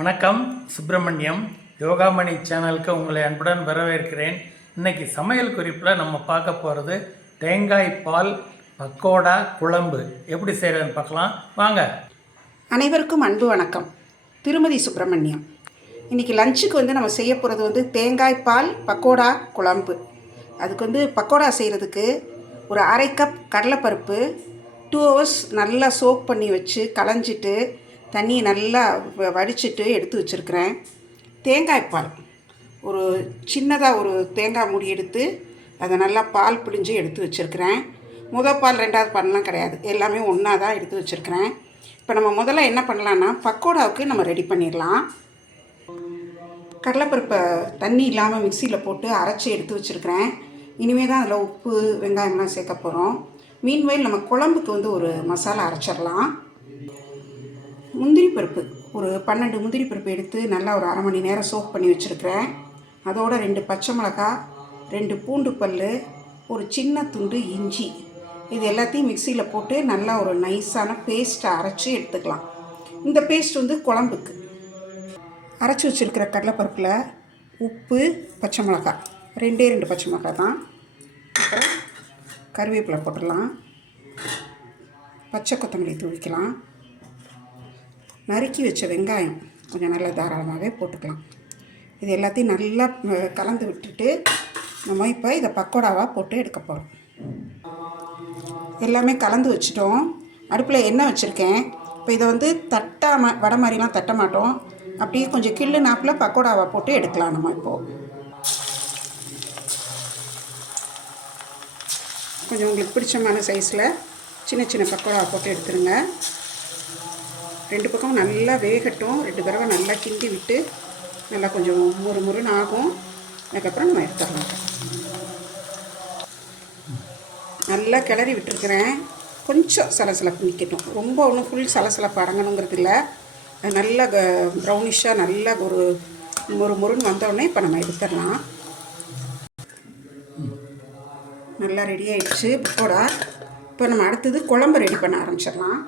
வணக்கம். சுப்பிரமணியம் யோகாமணி சேனலுக்கு உங்களை அன்புடன் வரவேற்கிறேன். இன்றைக்கி சமையல் குறிப்பில் நம்ம பார்க்க போகிறது தேங்காய் பால் பக்கோடா குழம்பு எப்படி செய்கிறதுன்னு பார்க்கலாம் வாங்க. அனைவருக்கும் அன்பு வணக்கம். திருமதி சுப்பிரமணியம். இன்றைக்கி லஞ்சுக்கு நம்ம செய்ய போகிறது தேங்காய் பால் பக்கோடா குழம்பு. அதுக்கு பக்கோடா செய்கிறதுக்கு ஒரு அரை கப் கடலைப்பருப்பு 2 hours நல்லா சோக் பண்ணி வச்சு களைஞ்சிட்டு தண்ணியை நல்லா வடிச்சிட்டு எடுத்து வச்சுருக்கிறேன். தேங்காய் பால் ஒரு சின்னதாக ஒரு தேங்காய் மூடி எடுத்து அதை நல்லா பால் பிழிஞ்சு எடுத்து வச்சுருக்கிறேன். பால் 2வது பால்லாம் கிடையாது, எல்லாமே ஒன்றா தான் எடுத்து வச்சுருக்கிறேன். இப்போ நம்ம முதல்ல என்ன பண்ணலான்னா பக்கோடாவுக்கு நம்ம ரெடி பண்ணிடலாம். கடலைப்பருப்பை தண்ணி இல்லாமல் மிக்சியில் போட்டு அரைச்சி எடுத்து வச்சுருக்கிறேன். இனிமேல் தான் அதில் உப்பு வெங்காயம்லாம் சேர்க்க போகிறோம். மீன்வயல் நம்ம குழம்புக்கு ஒரு மசாலா அரைச்சிடலாம். முந்திரி பருப்பு ஒரு 12 முந்திரி பருப்பு எடுத்து நல்லா ஒரு அரை மணி நேரம் சோக் பண்ணி வச்சுருக்கிறேன். அதோட 2 பச்சை மிளகாய், 2 பூண்டு பல், ஒரு சின்ன துண்டு இஞ்சி, இது எல்லாத்தையும் மிக்சியில் போட்டு நல்லா ஒரு நைஸான பேஸ்ட்டை அரைச்சி எடுத்துக்கலாம். இந்த பேஸ்ட் குழம்புக்கு அரைச்சி வச்சுருக்கிற கடலைப்பருப்பில் உப்பு, பச்சை மிளகாய் 2 பச்சை மிளகாய் தான், அப்புறம் கருவேப்பிலை போட்டுடலாம், பச்சை கொத்தமல்லி தூவிக்கலாம், நறுக்கி வச்ச வெங்காயம் கொஞ்சம் நல்லா தாராளமாகவே போட்டுக்கலாம். இது எல்லாத்தையும் நல்லா கலந்து விட்டுட்டு நம்ம இப்போ இதை பக்கோடாவாக போட்டு எடுக்க போகிறோம். எல்லாமே கலந்து வச்சுட்டோம். அடுப்பில் எண்ணெய் வச்சுருக்கேன். இப்போ இதை தட்டாமல் வடை மாதிரிலாம் தட்ட மாட்டோம், அப்படியே கொஞ்சம் கிள்ளு நாப்பில் பக்கோடாவாக போட்டு எடுக்கலாம். நம்ம இப்போது கொஞ்சம் உங்களுக்கு பிடிச்சமான சைஸில் சின்ன சின்ன பக்கோடாவை போட்டு எடுத்துருங்க. 2 பக்கம் நல்லா வேகட்டும். 2 தடவை நல்லா கிண்டி விட்டு நல்லா கொஞ்சம் முறுமுறுன்னு ஆகும். அதுக்கப்புறம் நம்ம எடுத்துடலாம். நல்லா கிளறி விட்டுருக்கிறேன். கொஞ்சம் சலசலப்பு நிற்கட்டும், ரொம்ப ஒன்றும் ஃபுல் சலசலப்பு அடங்கணுங்கிறது இல்லை. அது நல்லா ப்ரௌனிஷாக நல்லா ஒரு முறுமுறுன்னு வந்தோடனே இப்போ நம்ம எடுத்துடலாம். நல்லா ரெடி ஆகிடுச்சு பக்கோடா. இப்போ நம்ம அடுத்தது குழம்பு ரெடி பண்ண ஆரம்பிச்சிடலாம்.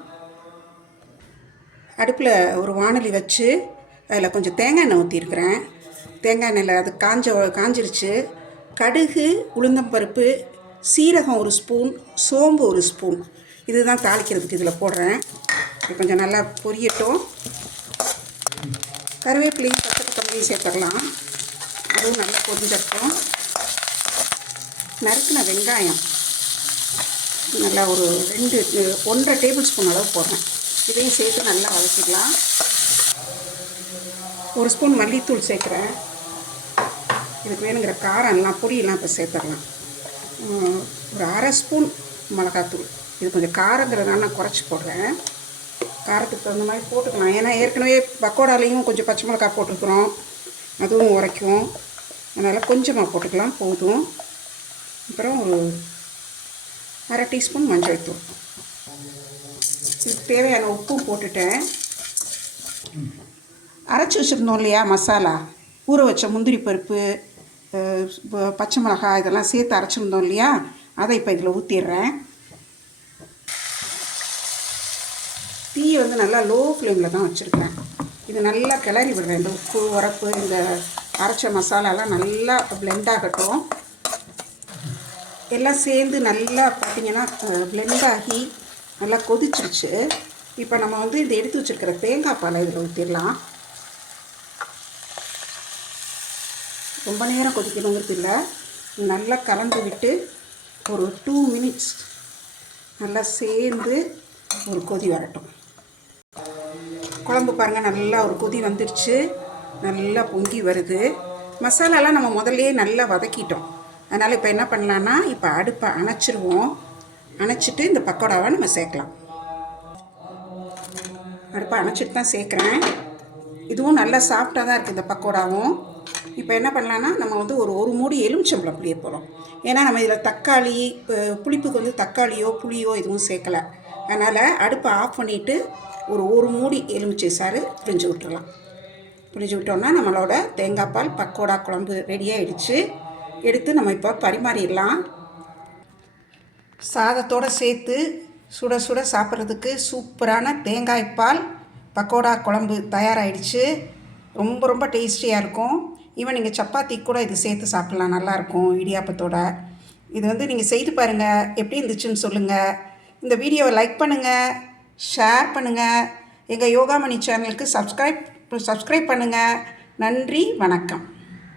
அடுப்பில் ஒரு வாணலி வச்சு அதில் கொஞ்சம் தேங்காய் எண்ணெய் ஊற்றிருக்கிறேன். தேங்காய் எண்ணெயில் அது காஞ்சிருச்சு. கடுகு, உளுந்தம்பருப்பு, சீரகம் 1 ஸ்பூன், சோம்பு 1 ஸ்பூன், இதுதான் தாளிக்கிறதுக்கு இதில் போடுறேன். இது கொஞ்சம் நல்லா பொரியட்டும். கருவேப்பிலையும் பச்சை கொத்தமல்லியும் சேர்த்துடலாம். அதுவும் நல்லா பொரிஞ்சிடட்டும். நறுக்கின வெங்காயம் நல்லா ஒரு 1.5 டேபிள் ஸ்பூன் அளவு போடுறேன். இதையும் சேர்த்து நல்லா வதக்கிக்கலாம். 1 ஸ்பூன் மல்லித்தூள் சேர்க்குறேன். இதுக்கு வேணுங்கிற காரம் எல்லாம் பொடியெல்லாம் இப்போ சேர்த்துடலாம். ஒரு அரை ஸ்பூன் மிளகாத்தூள். இது கொஞ்சம் காரங்கிறதுனால நான் குறைச்சி போடுறேன். காரத்துக்கு தகுந்த மாதிரி போட்டுக்கலாம். ஏன்னா ஏற்கனவே பக்கோடாலையும் கொஞ்சம் பச்சை மிளகாய் போட்டிருக்குறோம், அதுவும் உரைக்கும். அதனால் கொஞ்சமாக போட்டுக்கலாம், போதும். அப்புறம் ஒரு அரை டீஸ்பூன் மஞ்சள் தூள், இதுக்கு தேவையான உப்பும் போட்டுட்டேன். அரைச்சி வச்சுருந்தோம் இல்லையா மசாலா, ஊற வச்ச முந்திரி பருப்பு, பச்சை மிளகாய் இதெல்லாம் சேர்த்து அரைச்சிருந்தோம் இல்லையா, அதை இப்போ இதில் ஊற்றிடுறேன். தீயை நல்லா லோ ஃப்ளேமில் தான் வச்சுருக்கேன். இது நல்லா கிளறி விடுறேன். இந்த உப்பு, உரப்பு, இந்த அரைச்ச மசாலாலாம் நல்லா பிளெண்ட் ஆகட்டும். எல்லாம் சேர்ந்து நல்லா பார்த்திங்கன்னா பிளெண்ட் ஆகி நல்லா கொதிச்சிருச்சு. இப்போ நம்ம இதை எடுத்து வச்சுருக்கிற தேங்காய் பாலை இதில் ஊற்றிடலாம். ரொம்ப நேரம் கொதிக்கணுங்கிறது இல்லை, நல்லா கலந்து விட்டு ஒரு 2 மினிட்ஸ் நல்லா சேர்ந்து ஒரு கொதி வரட்டும். குழம்பு பாருங்கள், நல்லா ஒரு கொதி வந்துருச்சு, நல்லா பொங்கி வருது. மசாலாலாம் நம்ம முதல்லையே நல்லா வதக்கிட்டோம். அதனால் இப்போ என்ன பண்ணலான்னா இப்போ அடுப்பை அணைச்சிருவோம். அணைச்சிட்டு இந்த பக்கோடாவை நம்ம சேர்க்கலாம். அடுப்பை அணைச்சிட்டு தான் சேர்க்குறேன். இதுவும் நல்லா சாஃப்டாக தான் இருக்குது இந்த பக்கோடாவும். இப்போ என்ன பண்ணலான்னா நம்ம ஒரு மூடி எலுமிச்சம்பழம் புளிய போகிறோம். ஏன்னா நம்ம இதில் தக்காளி, புளிப்புக்கு தக்காளியோ புளியோ எதுவும் சேர்க்கலை. அதனால் அடுப்பை ஆஃப் பண்ணிவிட்டு ஒரு மூடி எலுமிச்சை சாறு பிழிஞ்சு விட்டுறலாம். பிழிஞ்சு விட்டோம்னா நம்மளோட தேங்காய் பால் பக்கோடா குழம்பு ரெடியாகிடுச்சு. எடுத்து நம்ம இப்போ பரிமாறிடலாம். சாதத்தோடு சேர்த்து சுட சுட சாப்பிட்றதுக்கு சூப்பரான தேங்காய் பால் பக்கோடா குழம்பு தயாராகிடுச்சு. ரொம்ப ரொம்ப டேஸ்டியாக இருக்கும். ஈவன் நீங்கள் சப்பாத்தி கூட இது சேர்த்து சாப்பிட்லாம், நல்லாயிருக்கும் இடியாப்பத்தோட. இது வந்து நீங்கள் செய்து பாருங்கள், எப்படி இருந்துச்சுன்னு சொல்லுங்கள். இந்த வீடியோவை லைக் பண்ணுங்கள், ஷேர் பண்ணுங்கள். எங்கள் யோகாமணி சேனலுக்கு சப்ஸ்கிரைப் பண்ணுங்கள். நன்றி, வணக்கம்.